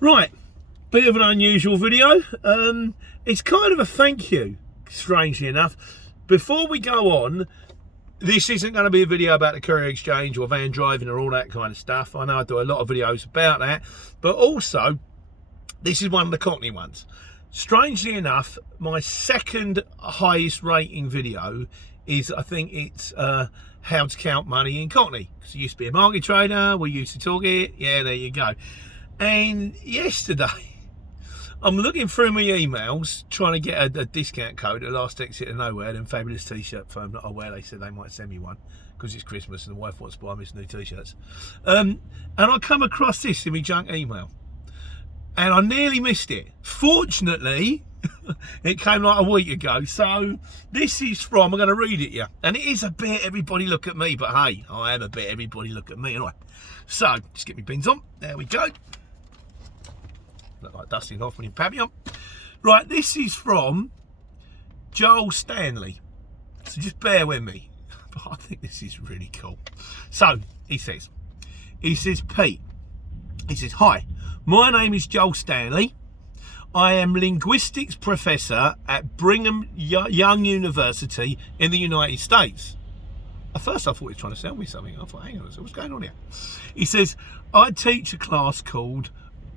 Right, bit of an unusual video. It's kind of a thank you, strangely enough. Before we go on, this isn't going to be a video about the courier exchange or van driving or all that kind of stuff. I know I do a lot of videos about that, but also this is one of the Cockney ones. Strangely enough, my second highest rating video is, I think it's how to count money in Cockney. Because I used to be a market trader, we used to talk it. Yeah, there you go. And yesterday, I'm looking through my emails, trying to get a discount code at Last Exit of Nowhere, and Fabulous T-shirt firm that I wear. They said they might send me one because it's Christmas and the wife wants to buy me some new T-shirts. And I come across this in my junk email, and I nearly missed it. Fortunately, it came like a week ago. So this is from, I'm going to read it, yeah. And it is a bit everybody look at me, but hey, I am a bit everybody look at me anyway. So just get my pins on. There we go. Look like dusting off when you Papillon. Right, this is from Joel Stanley. So just bear with me. But I think this is really cool. So he says, Pete, he says, hi, my name is Joel Stanley. I am linguistics professor at Brigham Young University in the United States. At first I thought he was trying to sell me something. I thought, hang on, what's going on here? He says, I teach a class called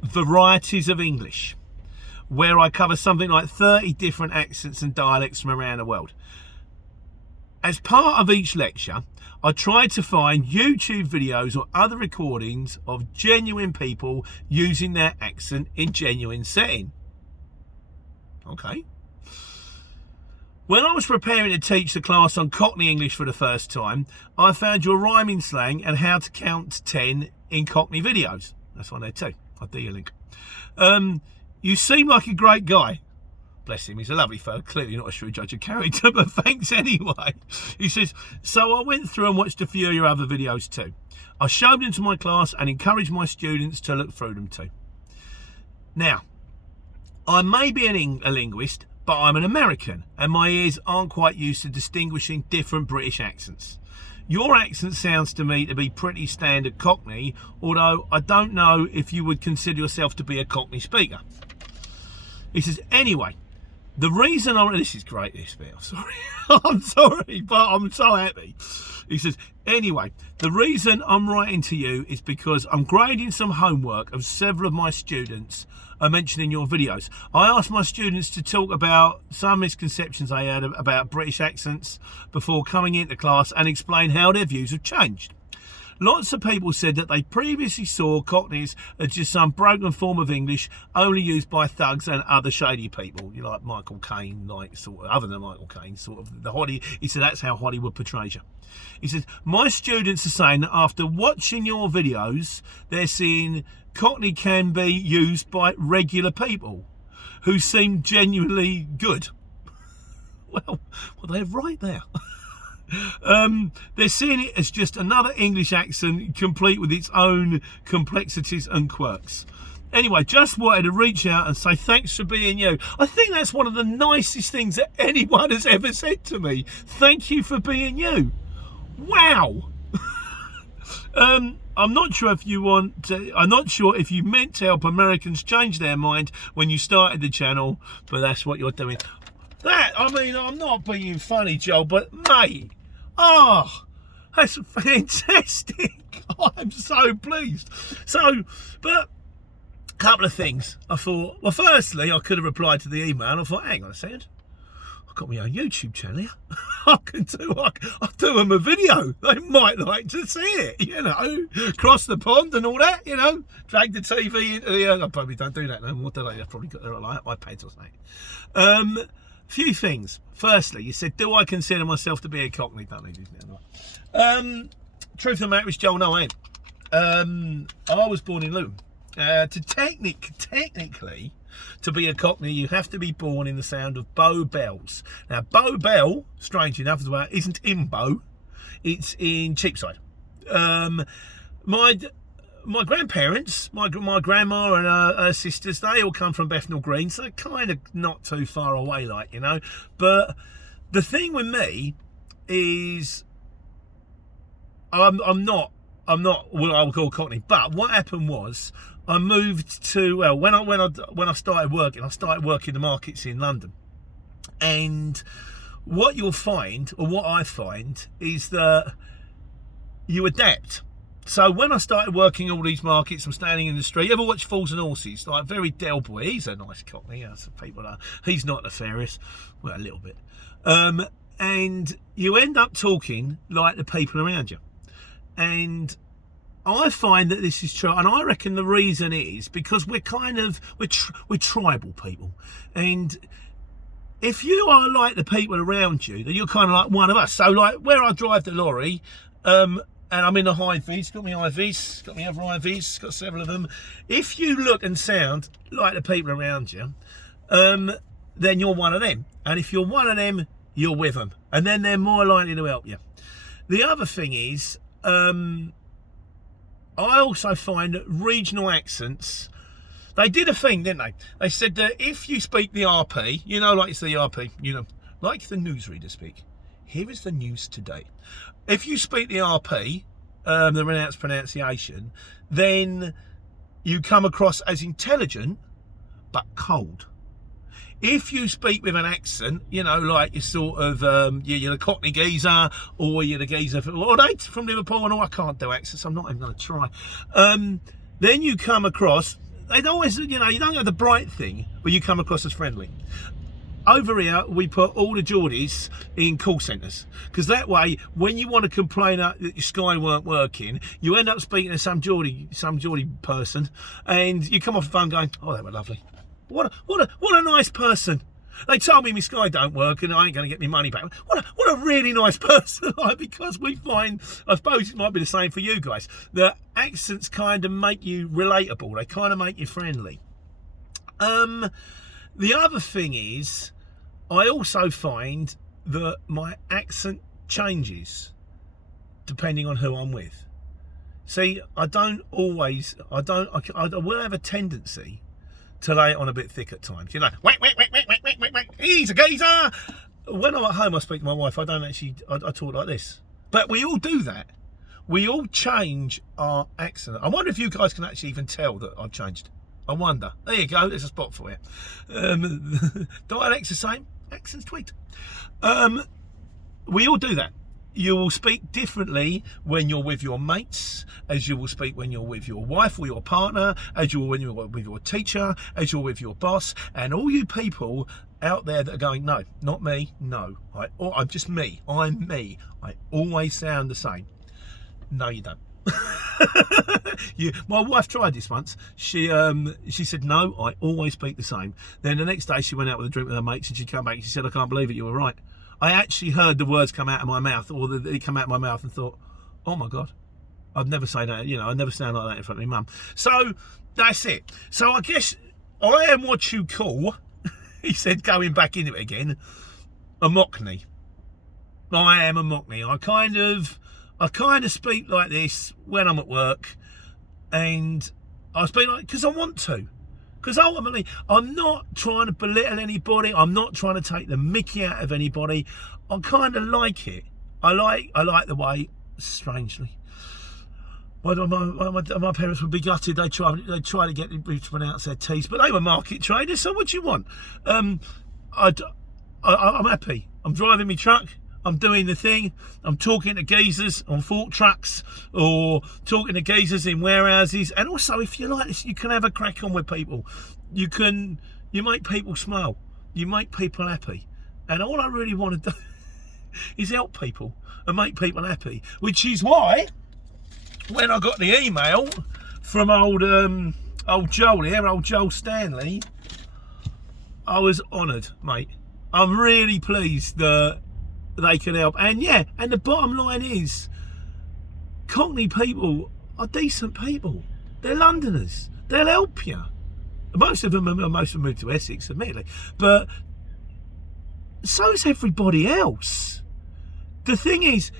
Varieties of English, where I cover something like 30 different accents and dialects from around the world. As part of each lecture, I try to find YouTube videos or other recordings of genuine people using their accent in genuine setting. Okay. When I was preparing to teach the class on Cockney English for the first time, I found your rhyming slang and how to count to 10 in Cockney videos. That's one there too. I'll do your link. You seem like a great guy. Bless him, he's a lovely fellow, clearly not a shrewd judge of character, but thanks anyway. He says, so I went through and watched a few of your other videos too. I showed them to my class and encouraged my students to look through them too. Now, I may be a linguist, but I'm an American and my ears aren't quite used to distinguishing different British accents. Your accent sounds to me to be pretty standard Cockney, although I don't know if you would consider yourself to be a Cockney speaker. He says, anyway, the reason this is great, this bit, I'm sorry. I'm sorry, but I'm so happy. He says, anyway, the reason I'm writing to you is because I'm grading some homework of several of my students I mentioned in your videos. I asked my students to talk about some misconceptions they had about British accents before coming into class and explain how their views have changed. Lots of people said that they previously saw Cockneys as just some broken form of English only used by thugs and other shady people. You like Michael Caine, like sort of, other than Michael Caine, sort of the Holly. He said that's how Hollywood portrays you. He said, my students are saying that after watching your videos, they're seeing Cockney can be used by regular people who seem genuinely good. Well, they're right there. They're seeing it as just another English accent complete with its own complexities and quirks. Anyway, just wanted to reach out and say thanks for being you. I think that's one of the nicest things that anyone has ever said to me. Thank you for being you. Wow. I'm not sure if you meant to help Americans change their mind when you started the channel, but that's what you're doing. I'm not being funny, Joel, but mate, that's fantastic. I'm so pleased. So, but a couple of things. I thought, well, firstly, I could have replied to the email, and I thought, hang on a second. I've got my own YouTube channel here. I'll do them a video. They might like to see it, you know. Cross the pond and all that, you know. Drag the TV into the... I probably don't do that no more, do I? I've probably got like iPads or something. Few things. Firstly, you said, do I consider myself to be a Cockney? Don't need this now. Truth of the matter is, Joel, no, I ain't. I was born in Luton. Technically, to be a Cockney, you have to be born in the sound of Bow Bells. Now, Bow Bell, strange enough as well, isn't in Bow. It's in Cheapside. My grandparents, my grandma and her sisters, they all come from Bethnal Green, so kind of not too far away, like, you know. But the thing with me is I'm not what I would call Cockney. But what happened was I moved to, well, when I started working the markets in London. And what you'll find, or what I find, is that you adapt. So when I started working all these markets, I'm standing in the street. You ever watch Fools and Horses? Like, very Del Boy. He's a nice cockney. Some people are. He's not nefarious. Well, a little bit. And you end up talking like the people around you. And I find that this is true. And I reckon the reason is because we're tribal people. And if you are like the people around you, then you're kind of like one of us. So, like, where I drive the lorry, and I'm in the high vis, got my high vis, got my other high vis, got several of them. If you look and sound like the people around you, then you're one of them. And if you're one of them, you're with them. And then they're more likely to help you. The other thing is, I also find that regional accents, they did a thing, didn't they? They said that if you speak the RP, you know, like it's the RP, you know, like the newsreader speak. Here is the news today. If you speak the RP, the renounced pronunciation, then you come across as intelligent but cold. If you speak with an accent, you know, like you're sort of, you're the Cockney geezer, or you're the geezer, or they from Liverpool, and I can't do accents, I'm not even going to try. Then you come across, they always, you know, you don't have the bright thing, but you come across as friendly. Over here, we put all the Geordies in call centres, because that way, when you want to complain that your Sky weren't working, you end up speaking to some Geordie person, and you come off the phone going, "Oh, they were lovely. What a nice person. They told me my Sky don't work, and I ain't going to get my money back. What a really nice person." Like, because we find, I suppose it might be the same for you guys, that accents kind of make you relatable. They kind of make you friendly. The other thing is, I also find that my accent changes depending on who I'm with. See, I will have a tendency to lay it on a bit thick at times. You know, wait, he's a geezer. When I'm at home, I speak to my wife. I talk like this. But we all do that. We all change our accent. I wonder if you guys can actually even tell that I've changed. I wonder. There you go. There's a spot for you. Dialect's the same. Accent's tweaked. We all do that. You will speak differently when you're with your mates, as you will speak when you're with your wife or your partner, as you will when you're with your teacher, as you're with your boss, and all you people out there that are going, "No, not me. No, I'm just me. I'm me. I always sound the same." No, you don't. My wife tried this once. She said, "No, I always speak the same." Then the next day she went out with a drink with her mates, and she came back and she said, "I can't believe it, you were right. I actually heard the words come out of my mouth, or they come out of my mouth, and thought, oh my God, I'd never say that, you know, I'd never sound like that in front of my mum." So that's it. So I guess I am what you call, he said, going back into it again, a Mockney. I am a Mockney. I kind of speak like this when I'm at work, and I speak like, because I want to. Because ultimately, I'm not trying to belittle anybody. I'm not trying to take the mickey out of anybody. I kind of like it. I like the way, strangely, my parents would be gutted. They try to get me to pronounce their T's, but they were market traders. So what do you want? I'm happy. I'm driving my truck. I'm doing the thing. I'm talking to geezers on fork trucks, or talking to geezers in warehouses. And also, if you like this, you can have a crack on with people. You make people smile. You make people happy. And all I really want to do is help people and make people happy. Which is why, when I got the email from old Joel here, old Joel Stanley, I was honoured, mate. I'm really pleased that they can help. And yeah, and the bottom line is, Cockney people are decent people. They're Londoners. They'll help you. Most of them moved to Essex, admittedly, but so is everybody else. The thing is,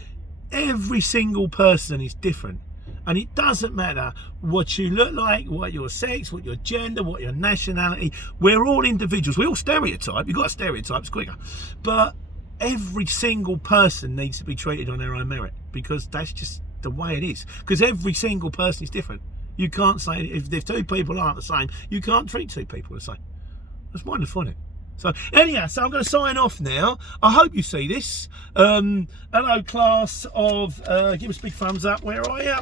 every single person is different, and it doesn't matter what you look like, what your sex, what your gender, what your nationality. We're all individuals. We all stereotype. You've got to stereotype quicker, but every single person needs to be treated on their own merit, because that's just the way it is. Because every single person is different. You can't say, if two people aren't the same, you can't treat two people the same. That's wonderful, isn't it? So anyhow, so I'm going to sign off now. I hope you see this. Hello, class of, give us a big thumbs up. Where are you?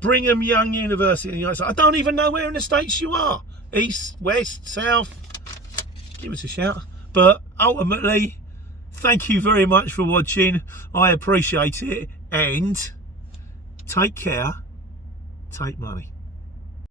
Brigham Young University in the United States. I don't even know where in the States you are. East, west, south. Give us a shout. But ultimately, thank you very much for watching. I appreciate it. And take care. Take money.